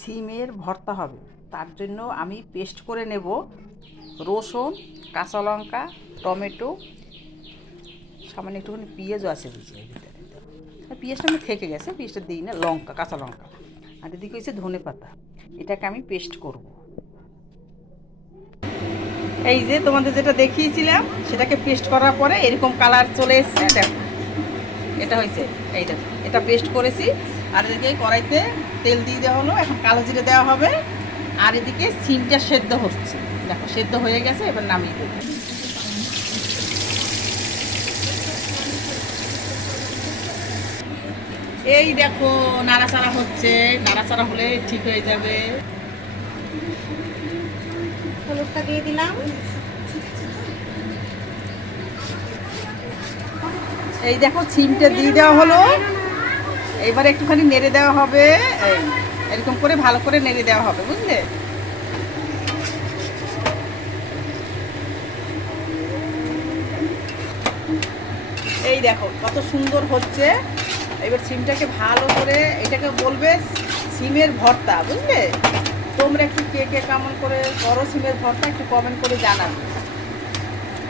সিমের ভর্তা হবে, তার জন্য আমি পেস্ট করে নেব রসুন, কাঁচা লঙ্কা, টমেটো, সামান্য একটুখানি পেঁয়াজও আছে ভিজিয়ে ভিতরে। পেঁয়াজটা আমি থেকে গেছে, পেঁয়াজটা দিই না, লঙ্কা, কাঁচা লঙ্কা, আর এদিকে হচ্ছে ধনে পাতা। এটাকে আমি পেস্ট করব। এই যে তোমাদের যেটা দেখিয়েছিলাম সেটাকে পেস্ট করার পরে এরকম কালার চলে এসছে, দেখো এটা হয়েছে। এই দেখো এটা পেস্ট করেছি। আর এদিকে কড়াইতে তেল দিয়ে দেওয়া হলো, এখন কালো জিরে দেওয়া হবে। আর এদিকে সিমটা সেদ্ধ হচ্ছে, দেখো সেদ্ধ হয়ে গেছে, এবার নামিয়ে দেবো। এই দেখো নাড়াচাড়া হচ্ছে, নাড়াচাড়া হলে ঠিক হয়ে যাবে। হলুদটা দিয়ে দিলাম। এই দেখো সিমটা দিয়ে দেওয়া হলো, এবার একটুখানি নেড়ে দেওয়া হবে। এই এরকম করে ভালো করে নেড়ে দেওয়া হবে, বুঝলে? এই দেখো কত সুন্দর হচ্ছে। এবার সিমটাকে ভালো করে, এটাকে বলবে সিমের ভর্তা, বুঝলে? তোমরা একটু কে কে কেমন করে করো সিমের ভর্তা, একটু কমেন্ট করে জানাবে।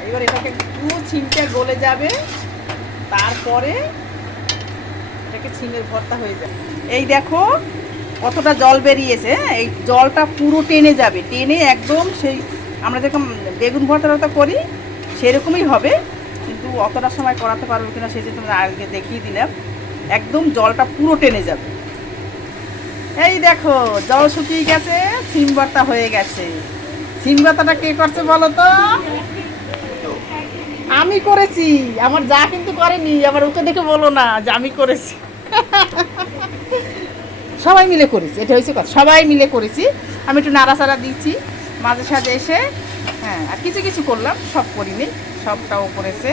এবার এটাকে পুরো সিমটা গলে যাবে, তারপরে এটাকে সিমের ভর্তা হয়ে যাবে। এই দেখো কতটা জল বেরিয়েছে, এই জলটা পুরো টেনে যাবে, টেনে একদম সেই আমরা যেরকম বেগুন ভর্তা করি সেরকমই হবে। কিন্তু অতটা সময় করাতে পারবো কিনা সেই যে তুমি আগে দেখিয়ে দিলাম, একদম জলটা পুরো টেনে যাবে। এই দেখো জল শুকিয়ে গেছে, সিম ভর্তা হয়ে গেছে। সিম ভর্তাটা কে করছে বলো তো? আমি করেছি, আমার যা কিন্তু করেনি। আবার ওকে দেখে বলো না যে আমি করেছি। সবাই মিলে করেছি, এটা হয়েছে কথা, সবাই মিলে করেছি। আমি একটু নাড়াচাড়া দিচ্ছি মাঝে সাঝে এসে। হ্যাঁ, আর কিছু কিছু করলাম, সব করিনি, সবটাও করেছে।